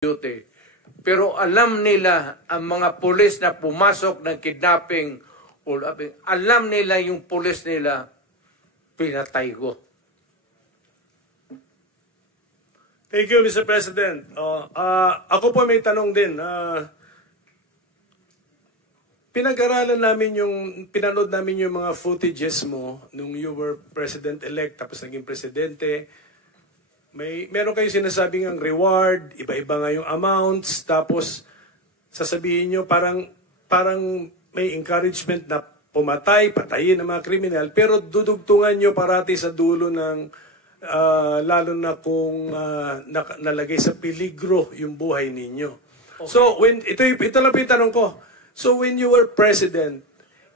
duty. Pero alam nila ang mga pulis na pumasok ng kidnapping, alam nila yung pulis nila, pinatay ko. Thank you, Mr. President. Ako po may tanong din. Pinag-aralan namin pinanood namin yung mga footages mo nung you were President-elect tapos naging Presidente. Meron kayo sinasabing ang reward, iba-iba nga yung amounts, tapos sasabihin nyo parang may encouragement na patayin ng mga kriminal, pero dudugtungan nyo parati sa dulo ng lalo na kung nalagay sa peligro yung buhay ninyo. Okay. So, ito lang po yung tanong ko. So, when you were President,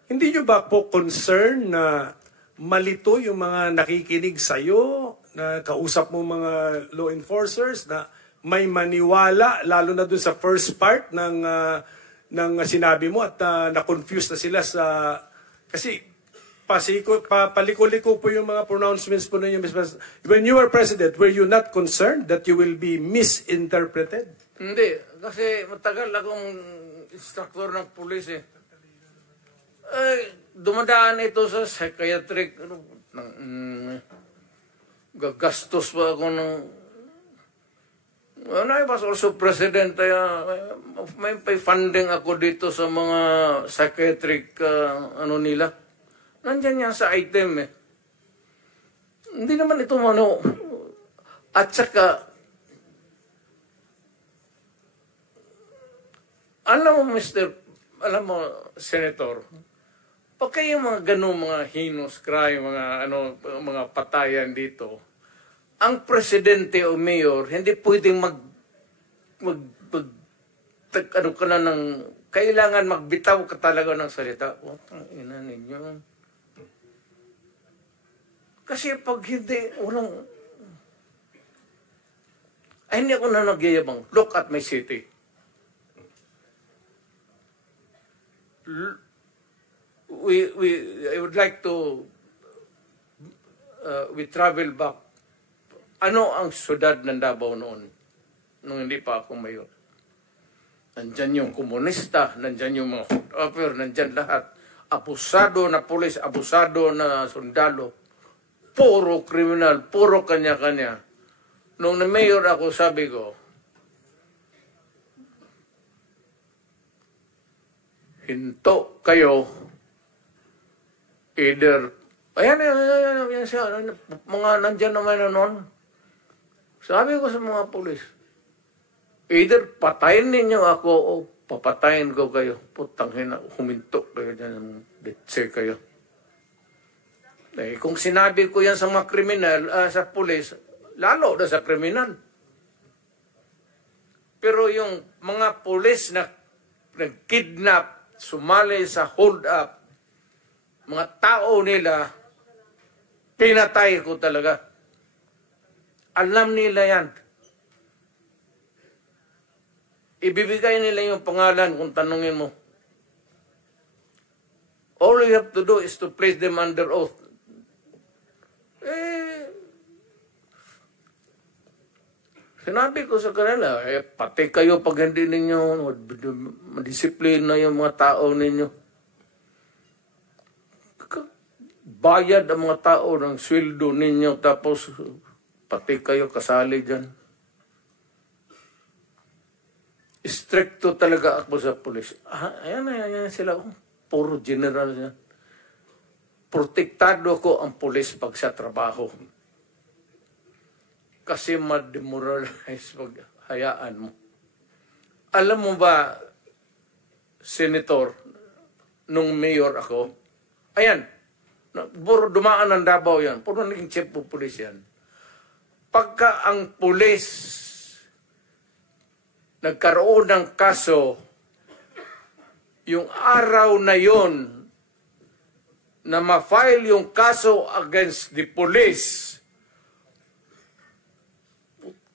hindi nyo ba po concern na malito yung mga nakikinig sa'yo, na kausap mo mga law enforcers, na may maniwala, lalo na dun sa first part ng sinabi mo at na-confuse na sila sa... Kasi paliko-liko po yung mga pronouncements po ninyo, Mr. President. When you were President, were you not concerned that you will be misinterpreted? Hindi, kasi matagal akong instructor ng pulis eh. Dumadaan ito sa psychiatric, gagastos pa ako ng... When I was also president, may funding ako dito sa mga psychiatric nila. Nandyan yan sa item eh. Hindi naman ito At saka, alam mo, Senator, pag kayo mga ganun, mga heinous crime, mga patayan dito, ang presidente o mayor, hindi pwedeng kailangan magbitaw ka talaga ng salita. Ang ina ninyo. Kasi pag hindi, hindi ako na nagyayabang. Look at my city. I would like to we travel back. Ano ang syudad ng Davao noon nung hindi pa ako mayor? Nandyan yung komunista, nandyan yung mga offer, nandyan lahat. Abusado na pulis, abusado na sundalo. Puro kriminal, puro kanya-kanya. Nung na mayor ako, sabi ko, hinto kayo, either, ayan siya, mga nandyan naman na noon. Sabi ko sa mga pulis, either patayin ninyo ako o papatayin ko kayo. Putang hina, huminto kayo dyan, bitse kayo. Kung sinabi ko yan sa mga kriminal, sa pulis, lalo na sa kriminal. Pero yung mga pulis na nag-kidnap, sumali sa hold-up, mga tao nila, pinatay ko talaga. Alam nila yan. Ibibigay nila yung pangalan kung tanungin mo. All you have to do is to place them under oath. Sinabi ko sa kanila, pati kayo pag hindi ninyo madisiplina yung mga tao ninyo. Bayad ang mga tao ng sweldo ninyo, tapos pati kayo kasali dyan. Stricto talaga ako sa pulis. Ayan sila. Puro general yan. Protektado ko ang pulis pag sa trabaho. Kasi ma-demoralize pag hayaan mo. Alam mo ba, Senator, nung mayor ako, ayan, puro dumaan ng Davao yan, puro naging chief of police yan. Pagka ang pulis nagkaroon ng kaso, yung araw na yon na ma-file yung kaso against the police,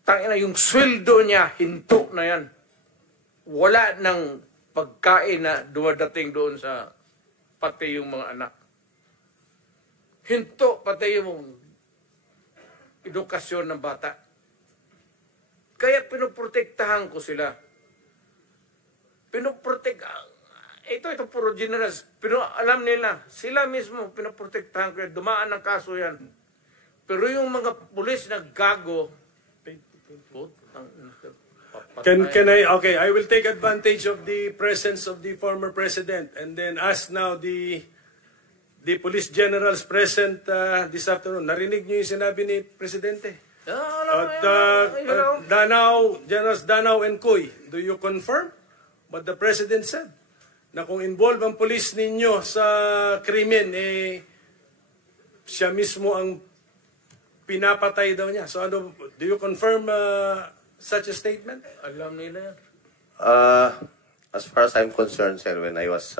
tangina, yung sweldo niya, hinto na yan. Wala nang pagkain na dumadating doon sa pati yung mga anak. Hinto pati yung edukasyon ng bata. Kaya pinoprotektahan ko sila. Ito puro generals. Pero alam nila, sila mismo pinoprotektahan ko. Dumaan ng kaso yan. Pero yung mga pulis na gago, I will take advantage of the presence of the former president and then ask now the police generals present this afternoon. Narinig niyo yung sinabi ni Presidente? Generals Danao and Coy, do you confirm what the President said? Na kung involved ang police ninyo sa krimen, siya mismo ang pinapatay daw niya. So do you confirm such a statement? Alam nila yan. As far as I'm concerned, sir, when I was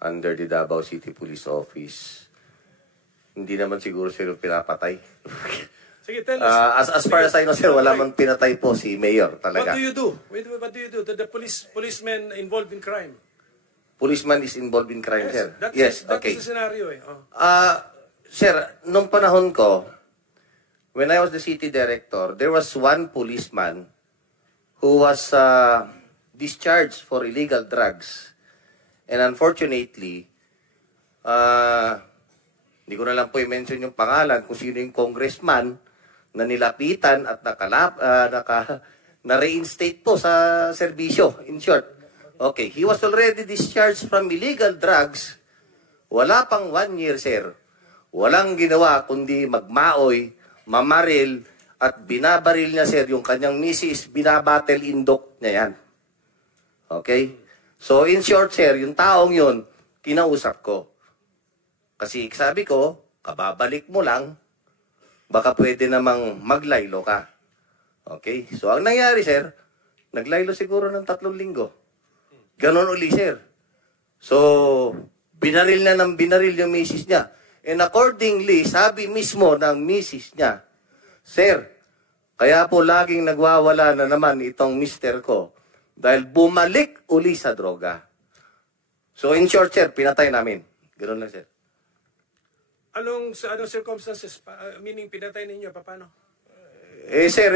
under the Davao City Police Office, hindi naman siguro sila pinapatay. Sige, tell us. As far as I know, sir, wala man pinatay po si Mayor talaga. What do you do? What do you do to the policemen involved in crime? Policeman is involved in crime, sir. That Yes, is okay. the scenario. Sir, nung panahon ko, when I was the city director, there was one policeman who was discharged for illegal drugs. And unfortunately, hindi ko na lang po i-mention yung pangalan kung sino yung congressman na nilapitan at na-reinstate po sa serbisyo. In short, okay, he was already discharged from illegal drugs. Wala pang 1 year, sir. Walang ginawa kundi magmaoy, mamaril, at binabaril niya, sir, yung kanyang misis, binabattle indok niya yan. Okay? So, in short, sir, yung taong yun, kinausap ko. Kasi sabi ko, kababalik mo lang, baka pwede namang maglaylo ka. Okay? So, ang nangyari, sir, naglaylo siguro ng 3 linggo. Ganon uli, sir. So, binaril na ng binaril yung misis niya. And accordingly, sabi mismo ng misis niya, Sir, kaya po laging nagwawala na naman itong mister ko dahil bumalik uli sa droga. So in short, sir, pinatay namin. Ganoon lang, sir. Anong circumstances? Meaning pinatay ninyo, paano? Sir,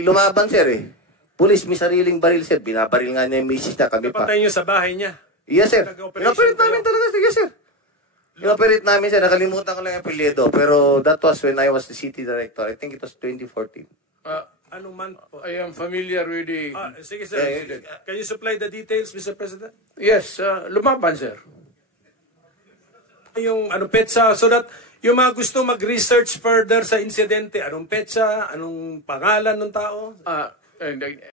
lumaban, sir, Pulis, may sariling baril, sir. Binabaril nga niya yung misis niya. Kami pa. Napatay nyo sa bahay niya? Yes, sir. Nag-operation Pinoperate namin talaga, yes, sir. Pinoperate namin, sir. Nakalimutan ko lang yung apelyido. Pero that was when I was the city director. I think it was 2014. Anong month po? I am familiar with the... Sige, sir. Can you supply the details, Mr. President? Yes, lumaban, sir. Yung petsa, so that yung mga gusto mag-research further sa insidente, anong petsa, anong pangalan ng tao?